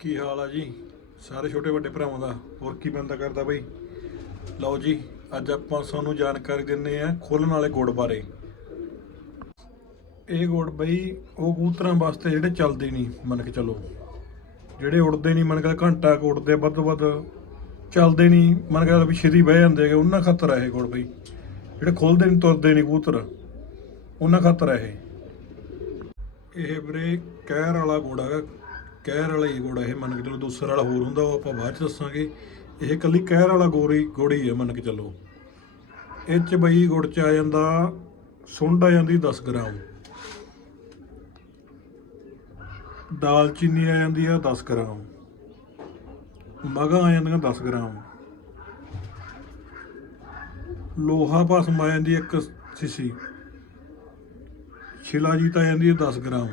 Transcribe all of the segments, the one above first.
ਕੀ ਹਾਲ ਆ ਜੀ? ਸਾਰੇ ਛੋਟੇ ਵੱਡੇ ਭਰਾਵਾਂ ਦਾ, ਹੋਰ ਕੀ ਬੰਦਾ ਕਰਦਾ ਬਈ? ਲਓ ਜੀ, ਅੱਜ ਆਪਾਂ ਤੁਹਾਨੂੰ ਜਾਣਕਾਰੀ ਦਿੰਨੇ ਆ ਖੋਲਣ ਵਾਲੇ ਗੁੜ ਬਾਰੇ। ਇਹ ਗੁੜ ਬਈ, ਉਹ ਕਬੂਤਰਾਂ ਵਾਸਤੇ ਜਿਹੜੇ ਚੱਲਦੇ ਨਹੀਂ, ਮੰਨ ਕੇ ਚੱਲੋ। ਜਿਹੜੇ ਉੜਦੇ ਨਹੀਂ, ਮੰਨ ਕੇ ਘੰਟਾ ਕੁ ਉੜਦੇ ਵੱਧ ਤੋਂ ਵੱਧ ਚੱਲਦੇ ਨਹੀਂ, ਮੰਨ ਕੇ ਵੀ ਛੇਤੀ ਬਹਿ ਜਾਂਦੇ ਹੈਗੇ, ਉਹਨਾਂ ਖਾਤਰ ਆ ਇਹ ਗੁੜ ਬਈ। ਜਿਹੜੇ ਖੋਲਦੇ ਨਹੀਂ, ਤੁਰਦੇ ਨਹੀਂ ਕਬੂਤਰ, ਉਹਨਾਂ ਖਾਤਰ ਆ ਇਹ। ਇਹ ਵੀਰੇ, ਕਹਿਰ ਵਾਲਾ ਗੁੜ ਹੈਗਾ ਕਹਿਰ ਵਾਲਾ ਹੀ ਗੁੜ ਆ ਇਹ ਮੰਨ ਕੇ ਚਲੋ, ਦੂਸਰਾ ਵਾਲਾ ਹੋਰ ਹੁੰਦਾ, ਉਹ ਆਪਾਂ ਬਾਅਦ ਚ ਦੱਸਾਂਗੇ। ਇਹ ਕੱਲੀ ਕਹਿਰ ਵਾਲਾ ਗੋਰੀ, ਗੁੜ ਹੀ ਹੈ ਮੰਨ ਕੇ ਚੱਲੋ। ਇਹ ਚ ਬਈ ਗੁੜ ਚ ਆ ਜਾਂਦਾ, ਸੁੰਡ ਆ ਜਾਂਦੀ 10 ਗ੍ਰਾਮ। ਦਾਲਚੀਨੀ ਆ ਜਾਂਦੀ ਆ 10 ਗ੍ਰਾਮ। ਮਗਾਂ ਆ ਜਾਂਦੀਆਂ 10 ਗ੍ਰਾਮ। ਲੋਹਾ ਭਸਮ ਆ ਜਾਂਦੀ 1 ਸੀਸੀ। ਸ਼ਿਲਾਜੀਤ ਆ ਜਾਂਦੀ ਹੈ 10 ਗ੍ਰਾਮ।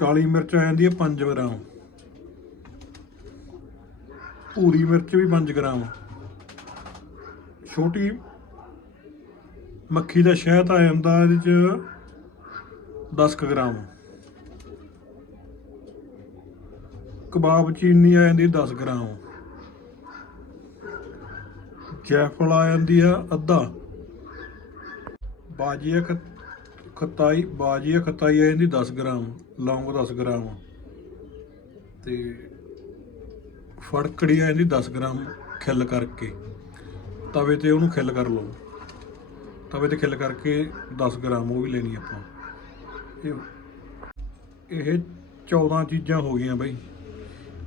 ਕਾਲੀ ਮਿਰਚ ਆ ਜਾਂਦੀ ਹੈ 5 ਗ੍ਰਾਮ। ਭੂਰੀ ਮਿਰਚ ਵੀ 5 ਗ੍ਰਾਮ। ਛੋਟੀ ਮੱਖੀ ਦਾ ਸ਼ਹਿਦ ਆ ਜਾਂਦਾ ਇਹਦੇ ਚ 10 ਕੁ ਗ੍ਰਾਮ। ਕਬਾਬ ਚੀਨੀ ਆ ਜਾਂਦੀ 10 ਗ੍ਰਾਮ। ਜੈਫਲ ਆ ਜਾਂਦੀ ਆ ਅੱਧਾ। ਬਾਜੀ ਖਤ- ਖਤਾਈ ਆ ਖਤਾਈ ਆ, ਇਹਦੀ 10 ਗ੍ਰਾਮ, ਲੌਂਗ 10 ਗ੍ਰਾਮ। ਤੇ ਫੜਕੜੀ ਆ ਇਹਦੀ 10 ਗ੍ਰਾਮ ਖਿੱਲ ਕਰਕੇ, ਤਵੇ ਤੇ ਉਹਨੂੰ ਖਿੱਲ ਕਰ ਲਓ। ਤਵੇ ਤੇ ਖਿੱਲ ਕਰਕੇ 10 ਗ੍ਰਾਮ ਉਹ ਵੀ ਲੈਣੀ ਆਪਾਂ। ਇਹ ਇਹ 14 ਚੀਜ਼ਾਂ ਹੋ ਗਈਆਂ ਬਾਈ।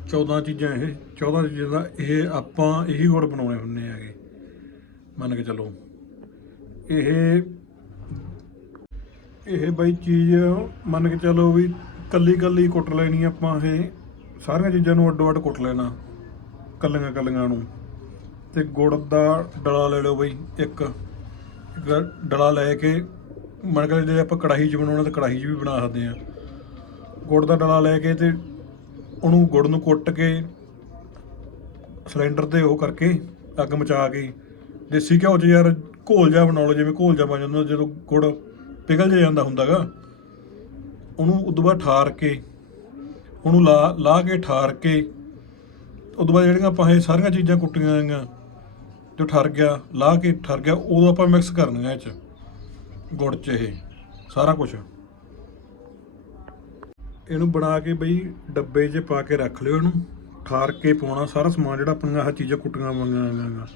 14 ਚੀਜ਼ਾਂ ਇਹ 14 ਚੀਜ਼ਾਂ ਦਾ ਇਹ ਆਪਾਂ ਇਹੀ ਗੁੜ ਬਣਾਉਣੇ ਹੁੰਨੇ ਹੈਗੇ। ਮੰਨ ਕੇ ਚੱਲੋ। ਇਹ ਇਹ ਬਈ ਚੀਜ਼ ਮੰਨ ਕੇ ਚੱਲੋ ਵੀ ਕੱਲੀ ਕੱਲੀ ਕੁੱਟ ਲੈਣੀ ਆਪਾਂ ਇਹ, ਸਾਰੀਆਂ ਚੀਜ਼ਾਂ ਨੂੰ ਅੱਡੋ ਅੱਡ ਕੁੱਟ ਲੈਣਾ, ਕੱਲੀਆਂ ਕੱਲੀਆਂ ਨੂੰ। ਤੇ ਗੁੜ ਦਾ ਡਲਾ ਲੈ ਲਓ ਬਈ, ਇੱਕ। ਡਲਾ ਲੈ ਕੇ ਮੰਨ ਕੇ ਜੇ ਆਪਾਂ ਕੜਾਹੀ 'ਚ ਬਣਾਉਣਾ ਤਾਂ ਕੜਾਹੀ 'ਚ ਵੀ ਬਣਾ ਸਕਦੇ ਆ। ਗੁੜ ਦਾ ਡਲਾ ਲੈ ਕੇ ਤੇ ਉਹਨੂੰ ਗੁੜ ਨੂੰ ਕੁੱਟ ਕੇ ਸਿਲੰਡਰ ਤੇ ਉਹ ਕਰਕੇ ਅੱਗ ਮਚਾ ਕੇ, ਦੇਸੀ ਘਿਓ 'ਚ ਯਾਰ ਘੋਲ ਜਾ ਬਣਾ ਲਓ, ਜਿਵੇਂ ਘੋਲ ਜਾ ਬਣ ਜਾਂਦਾ ਜਦੋਂ ਗੁੜ ਪਿਘਲ ਜਿਹਾ ਜਾਂਦਾ ਹੁੰਦਾਗਾ। ਉਹਨੂੰ ਉਦੋਂ ਬਾਅਦ ਠਾਰ ਕੇ, ਉਹਨੂੰ ਲਾ ਲਾ ਕੇ ਠਾਰ ਕੇ, ਉਦੋਂ ਬਾਅਦ ਜਿਹੜੀਆਂ ਆਪਾਂ ਇਹ ਸਾਰੀਆਂ ਚੀਜ਼ਾਂ ਕੁੱਟੀਆਂ ਆਈਆਂ ਜੋ ਠਰ ਗਿਆ, ਲਾ ਕੇ ਠਰ ਗਿਆ, ਉਦੋਂ ਆਪਾਂ ਮਿਕਸ ਕਰਨੀਆਂ ਇਹ 'ਚ, ਗੁੜ 'ਚ ਇਹ, ਸਾਰਾ ਕੁਝ ਇਹਨੂੰ ਬਣਾ ਕੇ ਬਈ ਡੱਬੇ 'ਚ ਪਾ ਕੇ ਰੱਖ ਲਿਓ ਇਹਨੂੰ, ਠਾਰ ਕੇ ਪਾਉਣਾ ਸਾਰਾ ਸਮਾਨ ਜਿਹੜਾ ਆਪਣੀਆਂ ਆਹ ਚੀਜ਼ਾਂ ਕੁੱਟੀਆਂ ਮੰਗਾਂਗਾ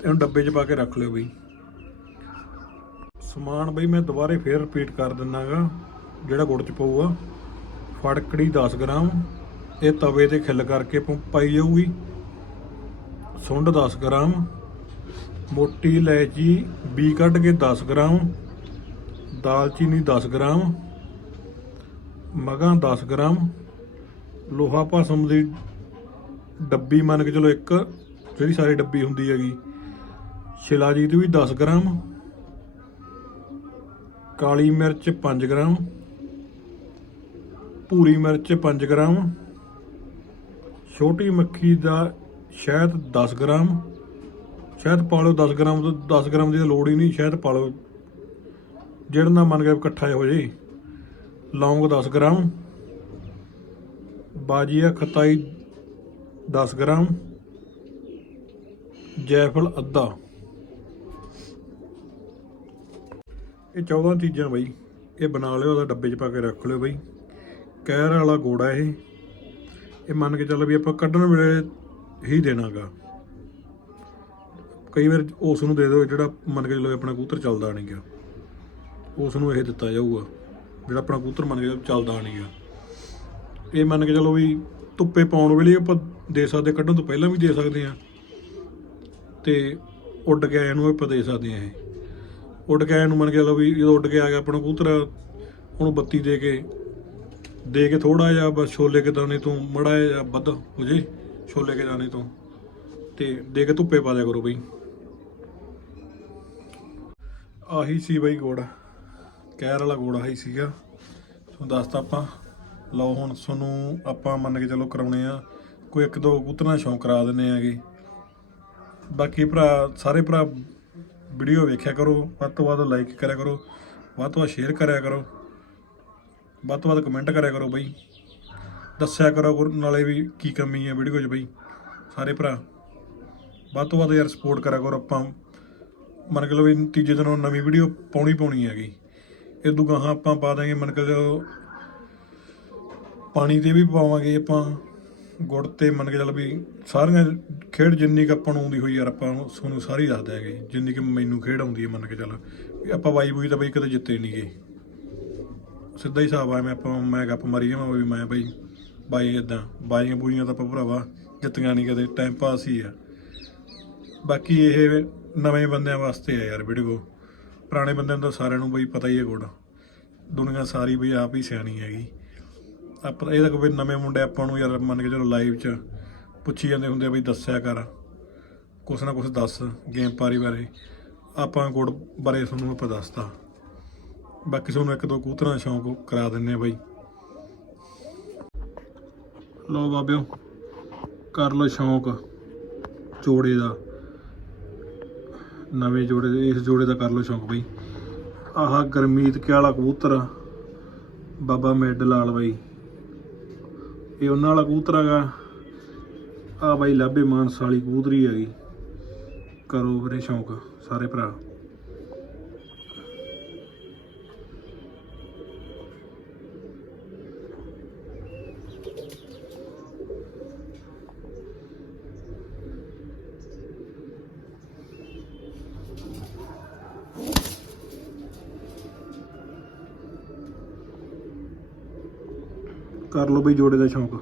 ਇਹਨੂੰ ਡੱਬੇ 'ਚ ਪਾ ਕੇ ਰੱਖ ਲਿਓ ਬਈ। ਸਮਾਨ ਬਈ ਮੈਂ ਦੁਬਾਰੇ ਫੇਰ ਰਿਪੀਟ ਕਰ ਦਿੰਨਾਗਾ, ਜਿਹੜਾ ਗੁੜ 'ਚ ਪਊਗਾ। ਫੜਕੜੀ 10 ਗ੍ਰਾਮ, ਇਹ ਤਵੇ ਤੇ ਖਿੱਲ ਕਰਕੇ ਪਾਈ ਜਾਊਗੀ। ਸੁੰਡ 10 ਗ੍ਰਾਮ, ਮੋਟੀ ਇਲਾਇਚੀ ਬੀ ਕੱਢ ਕੇ 10 ਗ੍ਰਾਮ ਦਾਲਚੀਨੀ 10 ਗ੍ਰਾਮ, ਮਗਾਂ 10 ਗ੍ਰਾਮ, ਲੋਹਾ ਭਸਮ ਦੀ ਡੱਬੀ ਮੰਨ ਕੇ ਚਲੋ ਇੱਕ, ਜਿਹੜੀ ਸਾਰੀ ਡੱਬੀ ਹੁੰਦੀ ਹੈਗੀ। ਸ਼ਿਲਾਜੀਤ ਵੀ 10 ਗ੍ਰਾਮ ਕਾਲੀ ਮਿਰਚ 5 ਗ੍ਰਾਮ, ਭੂਰੀ ਮਿਰਚ 5 ਗ੍ਰਾਮ, ਛੋਟੀ ਮੱਖੀ ਦਾ ਸ਼ਹਿਦ 10 ਗ੍ਰਾਮ, ਸ਼ਹਿਦ ਪਾ ਲਓ 10 ਗ੍ਰਾਮ ਤੋਂ 10 ਗ੍ਰਾਮ ਦੀ ਤਾਂ ਲੋੜ ਹੀ ਨਹੀਂ, ਸ਼ਹਿਦ ਪਾ ਲਓ। ਜਿਹੜਾ ਨਾ ਮੰਨ ਕੇ ਇਕੱਠਾ ਹੋ। ਜੇ ਲੌਂਗ 10 ਗ੍ਰਾਮ, ਬਾਜੀਆ ਖਤਾਈ 10 ਗ੍ਰਾਮ, ਜੈਫਲ ਅੱਧਾ। ਇਹ 14 ਚੀਜ਼ਾਂ ਬਈ। ਇਹ ਬਣਾ ਲਿਓ, ਉਹਦਾ ਡੱਬੇ 'ਚ ਪਾ ਕੇ ਰੱਖ ਲਿਓ ਬਈ। ਕਹਿਰ ਵਾਲਾ ਗੋੜਾ ਇਹ। ਇਹ ਮੰਨ ਕੇ ਚੱਲ ਵੀ ਆਪਾਂ ਕੱਢਣ ਵੇਲੇ ਹੀ ਦੇਣਾਗਾ। ਕਈ ਵਾਰ ਉਸ ਨੂੰ ਦੇ ਦਿਓ, ਜਿਹੜਾ ਮੰਨ ਕੇ ਚੱਲੋ ਆਪਣਾ ਕੂਤਰ ਚੱਲਦਾ ਨਹੀਂ ਗਿਆ। ਉਸ ਨੂੰ ਇਹ ਦਿੱਤਾ ਜਾਊਗਾ, ਜਿਹੜਾ ਆਪਣਾ ਕੂਤਰ ਮੰਨ ਕੇ ਚੱਲੋ ਚੱਲਦਾ ਨਹੀਂ ਗਿਆ। ਇਹ ਮੰਨ ਕੇ ਚੱਲੋ ਵੀ ਧੁੱਪੇ ਪਾਉਣ ਵੇਲੇ ਆਪਾਂ ਦੇ ਸਕਦੇ, ਕੱਢਣ ਤੋਂ ਪਹਿਲਾਂ ਵੀ ਦੇ ਸਕਦੇ ਆ ਤੇ ਉੱਡ ਕੇ ਆਇਆ ਨੂੰ ਆਪਾਂ ਦੇ ਸਕਦੇ ਆ ਇਹ। ਉੱਡ ਕੇ ਆਇਆ ਨੂੰ ਮੰਨ ਕੇ ਚੱਲੋ ਵੀ ਜਦੋਂ ਉੱਡ ਕੇ ਆ ਗਿਆ ਆਪਣਾ ਕਬੂਤਰ ਉਹਨੂੰ ਬੱਤੀ ਦੇ ਕੇ ਦੇ ਕੇ ਥੋੜਾ ਜਿਹਾ ਬਸ ਛੋਲੇ ਕੇ ਦਾਣੇ ਤੋਂ ਮੜਾ ਜਿਹਾ ਵੱਧ ਹੋ ਜੇ ਛੋਲੇ ਕੇ ਦਾਣੇ ਤੋਂ। ਤੇ ਦੇ ਕੇ ਧੁੱਪੇ ਪਾ ਦਿਆ ਕਰੋ ਬਈ। ਆਹੀ ਸੀ ਬਈ ਗੋੜਾ। ਕਹਿਰ ਵਾਲਾ ਗੋੜਾ ਹੀ ਸੀਗਾ। ਤੁਹਾਨੂੰ ਦੱਸਤਾ ਆਪਾਂ। ਲਓ ਹੁਣ ਤੁਹਾਨੂੰ ਆਪਾਂ ਮੰਨ ਕੇ ਚਲੋ ਕਰਾਉਣੇ ਆ। ਕੋਈ ਇੱਕ ਦੋ ਕਬੂਤਰਾਂ ਸ਼ੌਂਕ ਕਰਾ ਦਿੰਨੇ ਆਗੇ। ਬਾਕੀ ਭਰਾ, ਸਾਰੇ ਭਰਾ ਵੀਡੀਓ ਵੇਖਿਆ ਕਰੋ, ਵੱਧ ਤੋਂ ਵੱਧ ਲਾਈਕ ਕਰਿਆ ਕਰੋ, ਵੱਧ ਤੋਂ ਵੱਧ ਸ਼ੇਅਰ ਕਰਿਆ ਕਰੋ, ਵੱਧ ਤੋਂ ਵੱਧ ਕਮੈਂਟ ਕਰਿਆ ਕਰੋ ਬਈ। ਦੱਸਿਆ ਕਰੋ ਨਾਲੇ ਵੀ ਕੀ ਕਮੀ ਹੈ ਵੀਡੀਓ 'ਚ ਬਈ। ਸਾਰੇ ਭਰਾ, ਵੱਧ ਤੋਂ ਵੱਧ ਯਾਰ ਸਪੋਰਟ ਕਰਿਆ ਕਰੋ ਆਪਾਂ। ਮੰਨ ਕੇ ਲਓ ਵੀ ਤੀਜੇ ਦਿਨੋਂ ਨਵੀਂ ਵੀਡੀਓ ਪਾਉਣੀ ਪਾਉਣੀ ਹੈਗੀ। ਇਹ ਤੋਂ ਗਾਹਾਂ ਆਪਾਂ ਪਾ ਦਾਂਗੇ ਮੰਨ ਕੇ ਲਓ ਪਾਣੀ ਤੇ ਵੀ ਪਾਵਾਂਗੇ ਆਪਾਂ। ਗੁੜ ਤੇ ਮੰਨ ਕੇ ਚੱਲ ਵੀ ਸਾਰੀਆਂ ਖੇਡ ਜਿੰਨੀ ਕੁ ਆਪਾਂ ਨੂੰ ਆਉਂਦੀ ਹੋਈ ਯਾਰ ਆਪਾਂ ਨੂੰ, ਤੁਹਾਨੂੰ ਸਾਰੀ ਦੱਸ ਦਿਆਂਗੇ, ਜਿੰਨੀ ਕਿ ਮੈਨੂੰ ਖੇਡ ਆਉਂਦੀ ਹੈ ਮੰਨ ਕੇ ਚੱਲ। ਵੀ ਆਪਾਂ ਬਾਈ ਬੂਈ ਤਾਂ ਬਈ ਕਦੇ ਜਿੱਤੇ ਨਹੀਂ ਗਏ ਸਿੱਧਾ ਹੀ ਹਿਸਾਬ ਆ ਮੈਂ ਆਪਾਂ, ਮੈਂ ਗੱਪ ਮਾਰੀ ਜਾਵਾਂ ਵੀ ਮੈਂ ਬਈ ਬਾਈ ਇਦਾਂ ਬਾਈਆਂ ਬੂਈਆਂ ਤਾਂ ਆਪਾਂ ਭਰਾਵਾ ਜਿੱਤੀਆਂ ਨਹੀਂ ਕਦੇ ਟਾਈਮ ਪਾਸ ਹੀ ਆ। ਬਾਕੀ ਇਹ ਨਵੇਂ ਬੰਦਿਆਂ ਵਾਸਤੇ ਆ ਯਾਰ ਵੀਡੀਓ। ਪੁਰਾਣੇ ਬੰਦਿਆਂ ਨੂੰ ਤਾਂ ਸਾਰਿਆਂ ਨੂੰ ਬਈ ਪਤਾ ਹੀ ਹੈ ਗੁੜ। ਦੁਨੀਆ ਸਾਰੀ ਬਈ ਆਪ ਹੀ ਸਿਆਣੀ ਹੈਗੀ। ਆਪਾਂ ਇਹ ਤਾਂ ਕੋਈ ਨਵੇਂ ਮੁੰਡੇ ਆਪਾਂ ਨੂੰ ਯਾਰ ਮੰਨ ਕੇ ਚਲੋ ਲਾਈਵ 'ਚ ਪੁੱਛੀ ਜਾਂਦੇ ਹੁੰਦੇ ਆ ਬਈ ਦੱਸਿਆ ਕਰ। ਕੁਛ ਨਾ ਕੁਛ ਦੱਸ ਗੇਮ ਪਾਰੀ ਬਾਰੇ। ਆਪਾਂ ਗੁੜ ਬਾਰੇ ਤੁਹਾਨੂੰ ਆਪਾਂ ਦੱਸਤਾ। ਬਾਕੀ ਤੁਹਾਨੂੰ ਇੱਕ ਦੋ ਕੂਤਰਾਂ ਦਾ ਸ਼ੌਂਕ ਕਰਾ ਦਿੰਨੇ ਆ ਬਾਈ। ਲੋ ਬਾਬਿਓ, ਕਰ ਲੋ ਸ਼ੌਂਕ ਜੋੜੇ ਦਾ। ਨਵੇਂ ਜੋੜੇ ਦੇ, ਇਸ ਜੋੜੇ ਦਾ ਕਰ ਲੋ ਸ਼ੌਂਕ ਬਈ। ਆਹ ਗਰਮੀਤ ਕਿਆਲਾ ਕਬੂਤਰ ਬਾਬਾ ਮੈਡਲ ਲਾਲ ਬਾਈ। ਇਹ ਉਹਨਾਂ ਵਾਲਾ ਕਬੂਤਰ ਹੈਗਾ। ਆ ਬਾਈ ਲਾਬੇ ਮਾਨਸ ਵਾਲੀ ਕਬੂਤਰੀ ਹੈਗੀ। ਕਰੋ ਵੀਰੇ ਸ਼ੌਂਕ, ਸਾਰੇ ਭਰਾ। ਕਰ ਲਓ ਬਈ ਜੋੜੇ ਦਾ ਸ਼ੌਂਕ।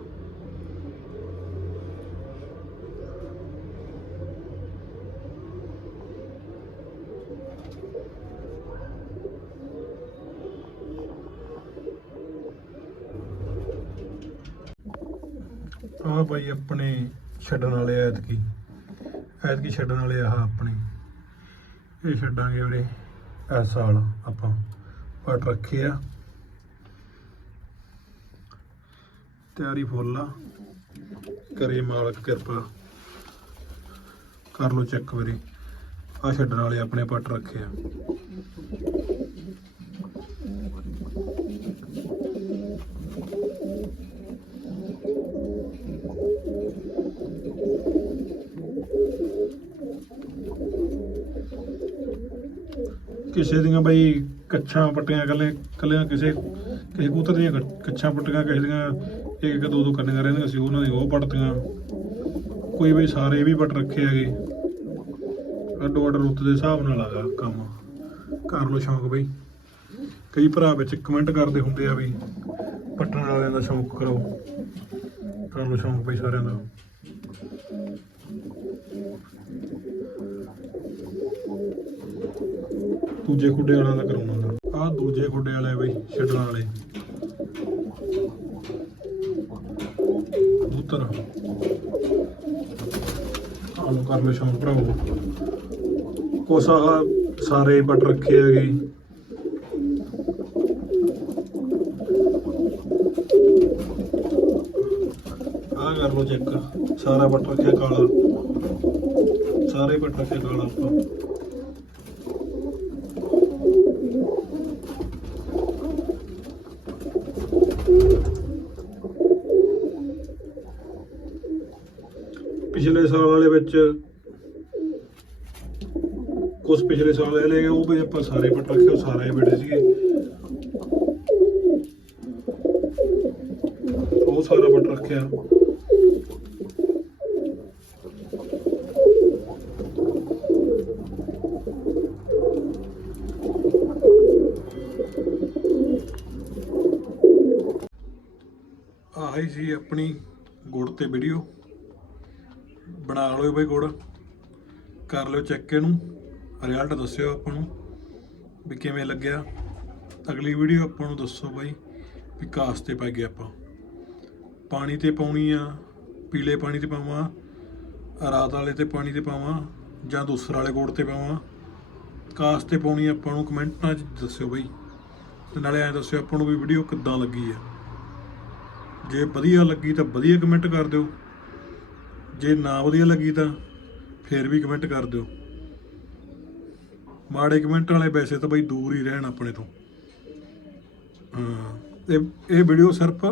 ਆਹ ਭਾਈ ਆਪਣੇ ਛੱਡਣ ਵਾਲੇ ਐਤਕੀ। ਐਤਕੀ ਛੱਡਣ ਵਾਲੇ ਆਹ ਆਪਣੇ। ਇਹ ਛੱਡਾਂਗੇ ਵੀਰੇ, ਇਸ ਸਾਲ ਆਪਾਂ। ਪਟ ਰੱਖੇ ਆ। ਤਿਆਰੀ ਫੁੱਲ ਆ। ਕਰੇ ਮਾਲਕ ਕਿਰਪਾ ਕਰ ਲੋ ਚੈੱਕ ਵਾਰੀ ਆ ਛੱਡਣ ਵਾਲੇ ਆਪਣੇ ਪੱਟ ਰੱਖੇ ਆ। ਕਿਸੇ ਦੀਆਂ ਬਈ ਕੱਛਾਂ ਪੱਟੀਆਂ ਕੱਲੇ ਕੱਲਿਆਂ ਕਿਸੇ ਕਿਸੇ ਕੂਤਰ ਦੀਆਂ ਕੱਛਾਂ ਪੱਟੀਆਂ, ਕਿਸੇ ਦੀਆਂ ਇੱਕ ਇੱਕ ਦੋ ਦੋ ਕਰਨੀਆਂ ਰਹਿੰਦੀਆਂ ਸੀ, ਉਹਨਾਂ ਦੀ ਉਹ ਪੱਟੀਆਂ ਕੋਈ ਬਈ ਸਾਰੇ ਵੀ ਪੱਟ ਰੱਖੇ ਹੈਗੇ। ਅੱਡੋ ਅੱਡ ਰੁੱਤ ਦੇ ਹਿਸਾਬ ਨਾਲ ਆਗਾ ਕੰਮ। ਕਰ ਲੋ ਸ਼ੌਂਕ ਬਈ। ਕਈ ਭਰਾ ਵਿੱਚ ਕਮੈਂਟ ਕਰਦੇ ਹੁੰਦੇ ਆ ਵੀ ਪੱਟਣ ਵਾਲਿਆਂ ਦਾ ਸ਼ੌਂਕ ਕਰੋ। ਕਰ ਲੋ ਸ਼ੌਂਕ ਬਈ ਸਾਰਿਆਂ ਦਾ। ਦੂਜੇ ਖੁੱਡੇ ਵਾਲਾ ਦਾ ਕਰਾਉਣਾ। ਦਾ ਆਹ ਦੂਜੇ ਖੁੱਡੇ ਵਾਲੇ ਬਈ, ਛੱਡਣ ਵਾਲੇ। ਕਬੂਤਰ ਆਲੂ ਕਰ ਲੋ ਸ਼ੌਂਕ ਭਰਾਵੋ ਕੋਸਾ ਸਾਰੇ ਬਟ ਰੱਖੇ ਹੈਗੇ। ਆਹ ਕਰ ਲੋ ਚੈੱਕ ਸਾਰਾ ਬਟ ਰੱਖਿਆ ਕਾਲਾ। ਸਾਰੇ ਬਟ ਰੱਖਿਆ ਕਾਲਾ ਆਪਾਂ ਪਿਛਲੇ ਸਾਲ ਵਾਲੇ ਵਿੱਚ ਕੁਝ ਪਿਛਲੇ ਸਾਲ ਵਾਲੇ ਉਹ ਵੀ ਆਪਾਂ ਸਾਰੇ ਪੱਟ ਰੱਖੇ ਉਹ ਸਾਰੇ ਬੈਠੇ ਸੀਗੇ। ਉਹ ਸਾਰਾ ਪੱਟ ਰੱਖਿਆ ਆਹੀ ਸੀ ਆਪਣੀ ਗੁੜ ਤੇ ਵੀਡੀਓ ਬਣਾ ਲਓ ਬਈ ਗੁੜ। ਕਰ ਲਿਓ ਚੈੱਕ ਇਹਨੂੰ। ਰਿਜ਼ਲਟ ਦੱਸਿਓ ਆਪਾਂ ਨੂੰ ਵੀ ਕਿਵੇਂ ਲੱਗਿਆ। ਅਗਲੀ ਵੀਡੀਓ ਆਪਾਂ ਨੂੰ ਦੱਸੋ ਬਾਈ ਵੀ ਕਾਸ ਤੇ ਪੈ ਗਏ ਆਪਾਂ। ਪਾਣੀ ਤੇ ਪਾਉਣੀ ਆ, ਪੀਲੇ ਪਾਣੀ ਤੇ ਪਾਵਾਂ, ਰਾਤ ਵਾਲੇ ਤੇ ਪਾਣੀ ਤੇ ਪਾਵਾਂ ਜਾਂ ਦੂਸਰਾ ਵਾਲੇ ਗੁੜ ਤੇ ਪਾਵਾਂ। ਕਾਸ ਤੇ ਪਾਉਣੀ ਆਪਾਂ ਨੂੰ ਕਮੈਂਟਾਂ 'ਚ ਦੱਸਿਓ ਬਾਈ। ਤੇ ਨਾਲੇ ਐਂ ਦੱਸਿਓ ਆਪਾਂ ਨੂੰ ਵੀ ਵੀਡੀਓ ਕਿੱਦਾਂ ਲੱਗੀ ਆ। ਜੇ ਵਧੀਆ ਲੱਗੀ ਤਾਂ ਵਧੀਆ ਕਮੈਂਟ ਕਰ ਦਿਓ। ਜੇ ਨਾ ਵਧੀਆ ਲੱਗੀ ਤਾਂ ਫੇਰ ਵੀ ਕਮੈਂਟ ਕਰ ਦਿਓ। ਮਾੜੇ ਕਮੈਂਟ ਵਾਲੇ ਵੈਸੇ ਤਾਂ ਬਈ ਦੂਰ ਹੀ ਰਹਿਣ ਆਪਣੇ ਤੋਂ। ਹਾਂ, ਇਹ ਇਹ ਵੀਡੀਓ ਸਿਰਫ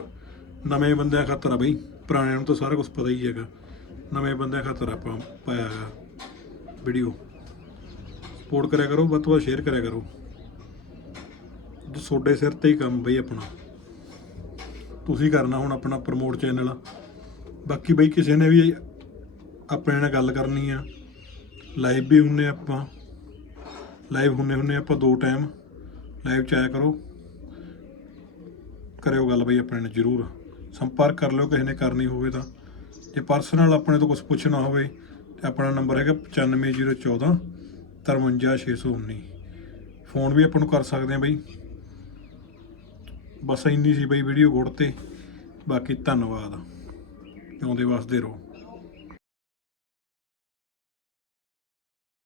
ਨਵੇਂ ਬੰਦਿਆਂ ਖਾਤਰ ਆ ਬਈ। ਪੁਰਾਣਿਆਂ ਨੂੰ ਤਾਂ ਸਾਰਾ ਕੁਝ ਪਤਾ ਹੀ ਹੈਗਾ। ਨਵੇਂ ਬੰਦਿਆਂ ਖਾਤਰ ਆਪਾਂ ਪਾਇਆ ਹੈਗਾ ਵੀਡੀਓ ਸਪੋਰਟ ਕਰਿਆ ਕਰੋ, ਵੱਧ ਤੋਂ ਵੱਧ ਸ਼ੇਅਰ ਕਰਿਆ ਕਰੋ। ਤੁਹਾਡੇ ਸਿਰ ਤੇ ਹੀ ਕੰਮ ਬਈ ਆਪਣਾ। ਤੁਸੀਂ ਕਰਨਾ ਹੁਣ ਆਪਣਾ ਪ੍ਰਮੋਟ ਚੈਨਲ ਬਾਕੀ ਬਈ ਕਿਸੇ ਨੇ ਵੀ ਆਪਣੇ ਨਾਲ ਗੱਲ ਕਰਨੀ ਆ। ਲਾਈਵ ਵੀ ਹੁੰਨੇ ਆਪਾਂ। ਲਾਈਵ ਹੁੰਨੇ ਹੁੰਨੇ ਆਪਾਂ ਦੋ ਟਾਈਮ ਲਾਈਵ ਚ ਆਇਆ ਕਰੋ। ਕਰਿਓ ਗੱਲ ਬਈ ਆਪਣੇ ਨਾਲ ਜ਼ਰੂਰ। ਸੰਪਰਕ ਕਰ ਲਿਓ ਕਿਸੇ ਨੇ ਕਰਨੀ ਹੋਵੇ ਤਾਂ। ਜੇ ਪਰਸਨਲ ਆਪਣੇ ਤੋਂ ਕੁਝ ਪੁੱਛਣਾ ਹੋਵੇ ਤੇ ਆਪਣਾ ਨੰਬਰ ਹੈਗਾ 95014 53619 ਫੋਨ ਵੀ ਆਪਾਂ ਨੂੰ ਕਰ ਸਕਦੇ ਆ ਬਈ। ਬਸ ਇੰਨੀ ਸੀ ਬਈ ਵੀਡੀਓ ਗੁੜ ਤੇ। ਬਾਕੀ ਧੰਨਵਾਦ। ਜਿਉਂਦੇ ਵਸਦੇ ਰਹੋ।